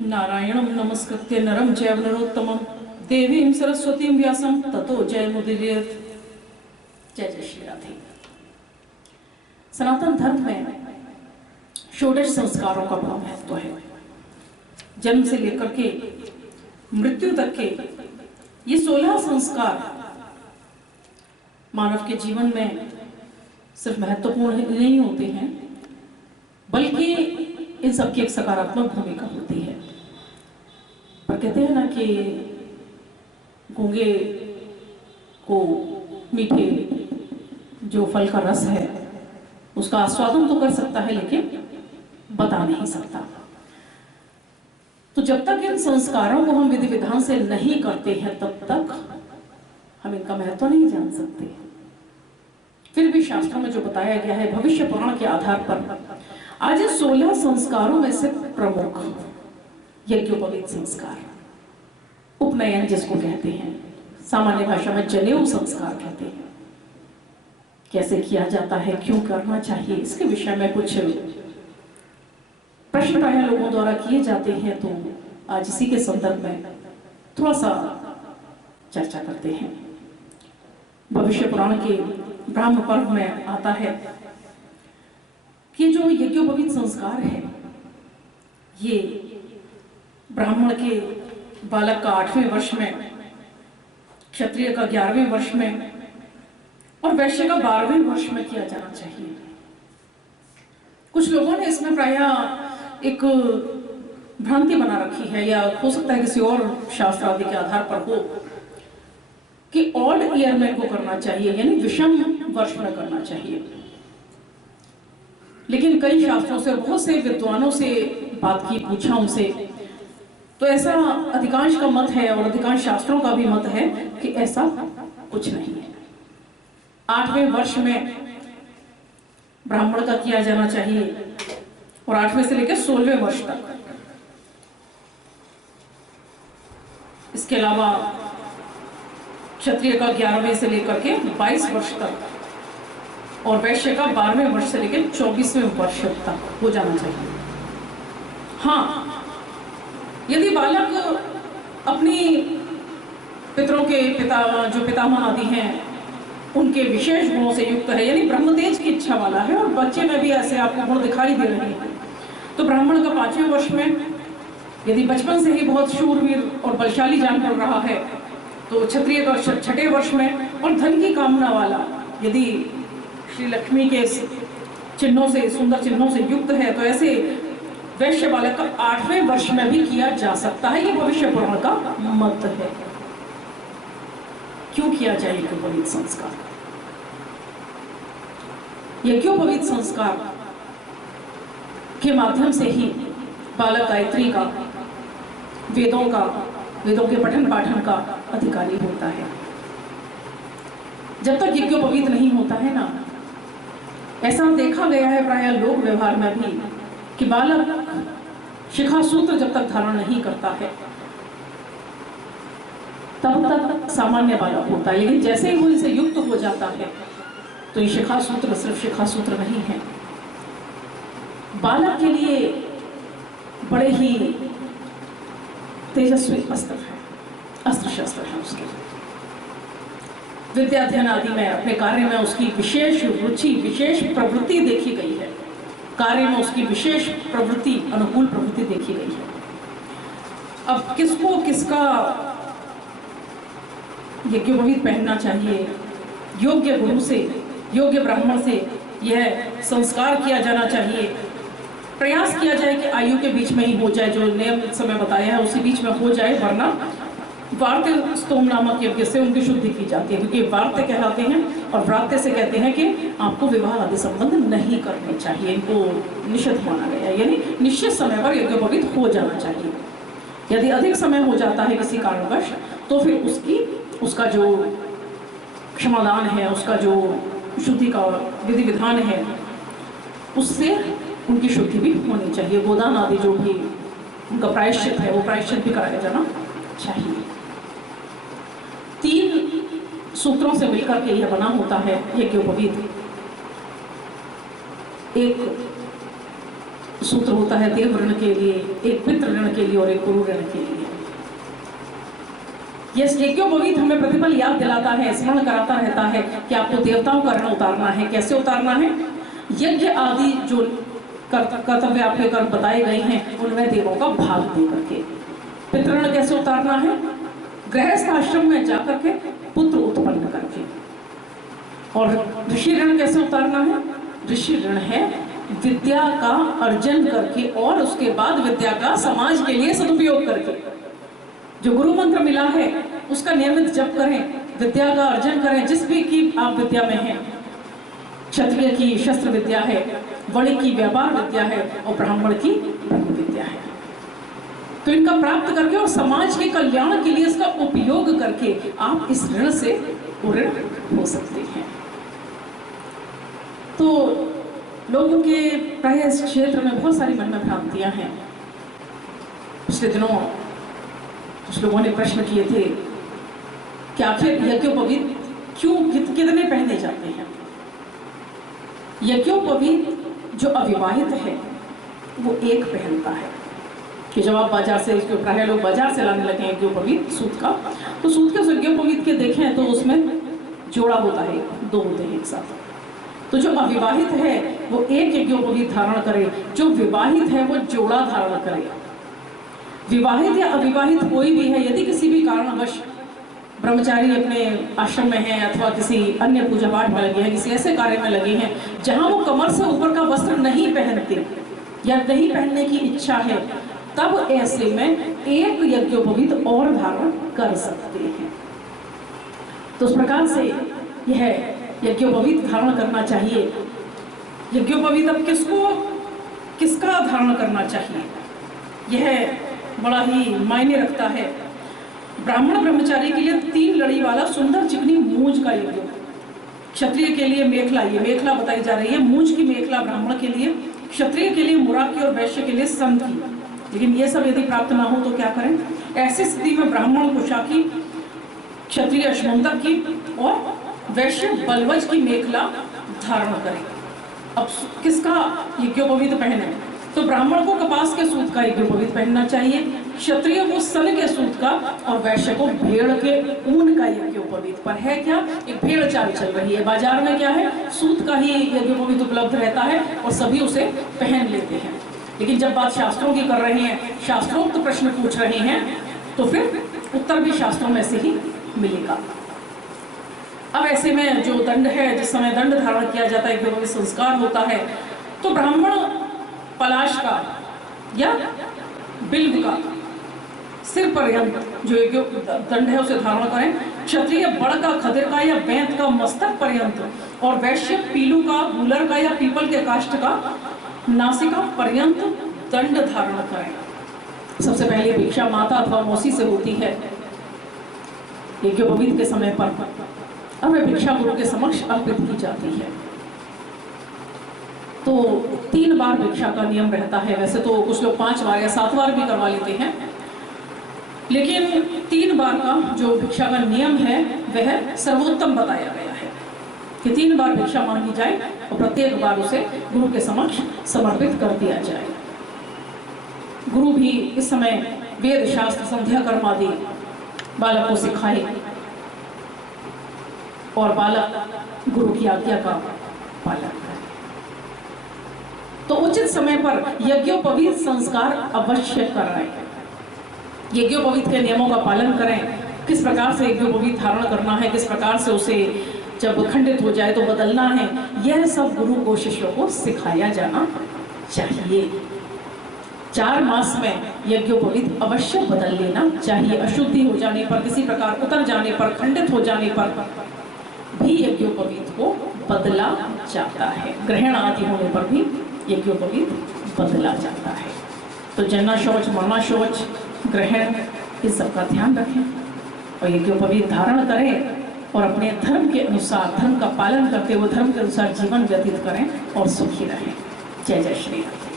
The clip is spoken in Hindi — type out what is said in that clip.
नारायणं नमस्कृत्य नरं चैव नरोत्तमं देवीं सरस्वतीं व्यासं ततो जयमुदीरयेत्। जय जय श्री राधे। सनातन धर्म में षोडश संस्कारों का बड़ा महत्व है। जन्म से लेकर के मृत्यु तक के ये 16 संस्कार मानव के जीवन में सिर्फ महत्वपूर्ण नहीं होते हैं, बल्कि इन सबकी एक सकारात्मक भूमिका होती है। पर कहते हैं ना कि गूंगे को मीठे जो फल का रस है उसका आस्वादन तो कर सकता है, लेकिन बता नहीं सकता। तो जब तक इन संस्कारों को हम विधि विधान से नहीं करते हैं तब तक हम इनका महत्व नहीं जान सकते। फिर भी शास्त्रों में जो बताया गया है भविष्य पुराण के आधार पर आज 16 संस्कारों में से प्रमुख यज्ञोपवीत संस्कार, उपनयन जिसको कहते हैं, सामान्य भाषा में जनेऊ संस्कार कहते हैं, कैसे किया जाता है, क्यों करना चाहिए, इसके विषय में कुछ प्रश्न प्राय लोगों द्वारा किए जाते हैं। तो आज इसी के संदर्भ में थोड़ा सा चर्चा करते हैं। भविष्य पुराण के ब्रह्म पर्व में आता है कि जो यज्ञोपवीत संस्कार है ये ब्राह्मण के बालक का 8वें वर्ष में, क्षत्रिय का 11वें वर्ष में और वैश्य का 12वें वर्ष में किया जाना चाहिए। कुछ लोगों ने इसमें प्रायः एक भ्रांति बना रखी है, या हो सकता है किसी और शास्त्र आदि के आधार पर हो, कि ऑड ईयर में को करना चाहिए, यानी विषम वर्ष में करना चाहिए। लेकिन कई शास्त्रों से, बहुत से विद्वानों से बात की, पूछा उनसे, तो ऐसा अधिकांश का मत है और अधिकांश शास्त्रों का भी मत है कि ऐसा कुछ नहीं है। 8वें वर्ष में ब्राह्मण का किया जाना चाहिए और 8वें से लेकर 16वें वर्ष तक। इसके अलावा क्षत्रिय का 11वें से लेकर के 22 वर्ष तक और वैश्य का 12वें वर्ष से लेकर 24वें वर्ष तक हो जाना चाहिए। हाँ, यदि बालक अपनी पितरों के पिता, जो पितामह आदि हैं, उनके विशेष गुणों से युक्त है, यानी ब्रह्मतेज की इच्छा वाला है, और बच्चे में भी ऐसे आपको गुण दिखाई दे रहे हैं, तो ब्राह्मण का 5वें वर्ष में यदि बचपन से ही बहुत शूरवीर और बलशाली जान पड़ रहा है, तो क्षत्रिय का 6ठे वर्ष में, और धन की कामना वाला यदि श्री लक्ष्मी के चिन्हों से, सुंदर चिन्हों से युक्त है, तो ऐसे वैश्य बालक का 8वें वर्ष में भी किया जा सकता है। ये भविष्य पुराण का मत है। क्यों किया जाए यज्ञोपवीत संस्कार? यज्ञोपवीत संस्कार के माध्यम से ही बालक गायत्री का, वेदों के पठन पाठन का अधिकारी होता है। जब तक यज्ञोपवीत नहीं होता है ना, ऐसा देखा गया है प्राय लोक व्यवहार में भी कि बालक शिखा सूत्र जब तक धारण नहीं करता है तब तक सामान्य बालक होता है, लेकिन जैसे ही वो इसे युक्त हो जाता है तो ये शिखा सूत्र सिर्फ शिखा सूत्र नहीं है, बालक के लिए बड़े ही तेजस्वी अस्त्र है, अस्त्र शस्त्र है। उसके विद्या अध्ययन आदि में, अपने कार्य में उसकी विशेष रुचि, विशेष प्रवृत्ति देखी गई है, कार्य में उसकी विशेष प्रवृत्ति, अनुकूल प्रवृत्ति देखी गई है। अब किसको किसका यज्ञोपवीत पहनना चाहिए, योग्य गुरु से, योग्य ब्राह्मण से यह संस्कार किया जाना चाहिए। प्रयास किया जाए कि आयु के बीच में ही हो जाए, जो नियम समय बताया है उसी बीच में हो जाए, वरना वार्त्य स्तोम नामक यज्ञ से उनकी शुद्धि की जाती है, क्योंकि वार्त्य कहलाते हैं और व्रात्य से कहते हैं कि आपको विवाह आदि संबंध नहीं करने चाहिए, इनको निषिद्ध माना गया, यानी निश्चित समय पर यज्ञोपवीत हो जाना चाहिए। यदि अधिक समय हो जाता है किसी कारणवश तो फिर उसका जो क्षमादान है, उसका जो शुद्धि का विधि विधान है, उससे उनकी शुद्धि भी होनी चाहिए। गोदान आदि जो भी उनका प्रायश्चित है वो प्रायश्चित भी कराया जाना चाहिए। 3 सूत्रों से मिलकर के यह बना होता है यज्ञोपवीत। एक सूत्र होता है देव ऋण के लिए, एक पितृ ऋण के लिए और एक गुरु ऋण के लिए। यह यज्ञोपवीत हमें प्रतिपल याद दिलाता है, स्मरण कराता रहता है कि आपको देवताओं का ऋण उतारना है। कैसे उतारना है? यज्ञ आदि जो कर्तव्य आपके कर्म बताए गए हैं उनमें देवों का भाग दे करके। पितृ ऋण कैसे उतारना है? गृहस्थ आश्रम में जाकर के पुत्र उत्पन्न करके। और ऋषि ऋण कैसे उतारना है? ऋषि ऋण है विद्या का अर्जन करके और उसके बाद विद्या का समाज के लिए सदुपयोग करके। जो गुरु मंत्र मिला है उसका नियमित जप करें, विद्या का अर्जन करें, जिस भी की आप विद्या में हैं। क्षत्रिय की शस्त्र विद्या है, वणिक की व्यापार विद्या है और ब्राह्मण की ब्रह्म विद्या है। तो इनका प्राप्त करके और समाज के कल्याण के लिए इसका उपयोग करके आप इस ऋण से ऋण हो सकते हैं। तो लोगों के प्राय इस क्षेत्र में बहुत सारी मन में भ्रांतियां हैं। पिछले दिनों कुछ लोगों ने प्रश्न किए थे कि आखिर यज्ञोपवीत क्यों कितने पहने जाते हैं। यज्ञोपवीत जो अविवाहित है वो एक पहनता है कि जब आप बाजार से, प्राय लोग बाजार से लाने लगे यज्ञोपवीत सूत का, तो सूत के यज्ञोपवीत के देखें तो उसमें जोड़ा होता है, दो होते हैं एक साथ। तो जो अविवाहित है वो एक यज्ञोपवीत धारण करे, जो विवाहित है वो जोड़ा धारण करे। विवाहित या अविवाहित कोई भी है, यदि किसी भी कारणवश ब्रह्मचारी अपने आश्रम में है अथवा किसी अन्य पूजा पाठ में लगे हैं, किसी ऐसे कार्य में लगे हैं जहां वो कमर से ऊपर का वस्त्र नहीं पहनते या नहीं पहनने की इच्छा है, तब ऐसे में एक यज्ञोपवीत और धारण कर सकते हैं। तो उस प्रकार से यह यज्ञोपवीत धारण करना चाहिए। यज्ञोपवीत अब किसका धारण करना चाहिए, यह बड़ा ही मायने रखता है। ब्राह्मण ब्रह्मचारी के लिए 3 लड़ी वाला सुंदर चिकनी मूंज का यज्ञ। क्षत्रिय के लिए मेखला, ये मेखला बताई जा रही है, मूंज की मेखला ब्राह्मण के लिए, क्षत्रिय के लिए मुरा की और वैश्य के लिए सन की। लेकिन ये सब यदि प्राप्त ना हो तो क्या करें? ऐसी स्थिति में ब्राह्मण कुशाकी, क्षत्रिय अश्मंतक की और वैश्य बलवज की मेखला धारण करें। अब किसका यज्ञोपवीत पहने? तो ब्राह्मण को कपास के सूत का यज्ञोपवीत पहनना चाहिए, क्षत्रिय को सन के सूत का और वैश्य को भेड़ के ऊन का यज्ञोपवीत। पर है क्या? एक भेड़ चाल चल रही है, बाजार में क्या है, सूत का ही यज्ञोपवीत उपलब्ध रहता है और सभी उसे पहन लेते हैं। लेकिन जब बात शास्त्रों की कर रहे हैं, शास्त्रोक्त प्रश्न पूछ रहे हैं, तो फिर उत्तर भी शास्त्रों में से ही मिलेगा। अब ऐसे में जो दंड है, जिस समय दंड धारण किया जाता है, यज्ञोपवीत संस्कार होता है, तो ब्राह्मण पलाश का या बिल्व का सिर पर्यंत जो दंड है उसे धारण करें, क्षत्रिय बड़ का, खदिर का या बैंत का मस्तक पर्यंत और वैश्य पीलू का, गूलर का या पीपल के काष्ठ का नासिका पर्यंत दंड धारण करें। सबसे पहले भिक्षा माता अथवा मौसी से होती है यज्ञोपवीत के समय पर। अब भिक्षा गुरु के समक्ष अर्पित की जाती है। तो 3 बार भिक्षा का नियम रहता है। वैसे तो कुछ लोग 5 बार या 7 बार भी करवा लेते हैं, लेकिन 3 बार का जो भिक्षा का नियम है वह सर्वोत्तम बताया गया है कि 3 बार भिक्षा मांगी जाए और प्रत्येक बार उसे गुरु के समक्ष समर्पित कर दिया जाए। गुरु भी इस समय वेद शास्त्र संध्या कर्म आदि बालक को सिखाए और बालक गुरु की आज्ञा का पालन करे। तो उचित समय पर यज्ञोपवीत संस्कार अवश्य कराएं। यज्ञोपवीत के नियमों का पालन करें। किस प्रकार से यज्ञोपवीत धारण करना है, किस प्रकार से उसे जब खंडित हो जाए तो बदलना है, यह सब गुरु को शिष्यों को सिखाया जाना चाहिए। 4 मास में यज्ञोपवीत अवश्य बदल लेना चाहिए। अशुद्धि हो जाने पर, किसी प्रकार उतर जाने पर, खंडित हो जाने पर भी यज्ञोपवीत को बदला जाता है। ग्रहण आदि होने पर भी यज्ञोपवीत बदला जाता है। तो जन्ना शौच, मरना शौच, ग्रहण, इस सब का ध्यान रखें और यज्ञोपवीत धारण करें और अपने धर्म के अनुसार, धर्म का पालन करते हुए धर्म के अनुसार जीवन व्यतीत करें और सुखी रहें। जय जय श्री राम।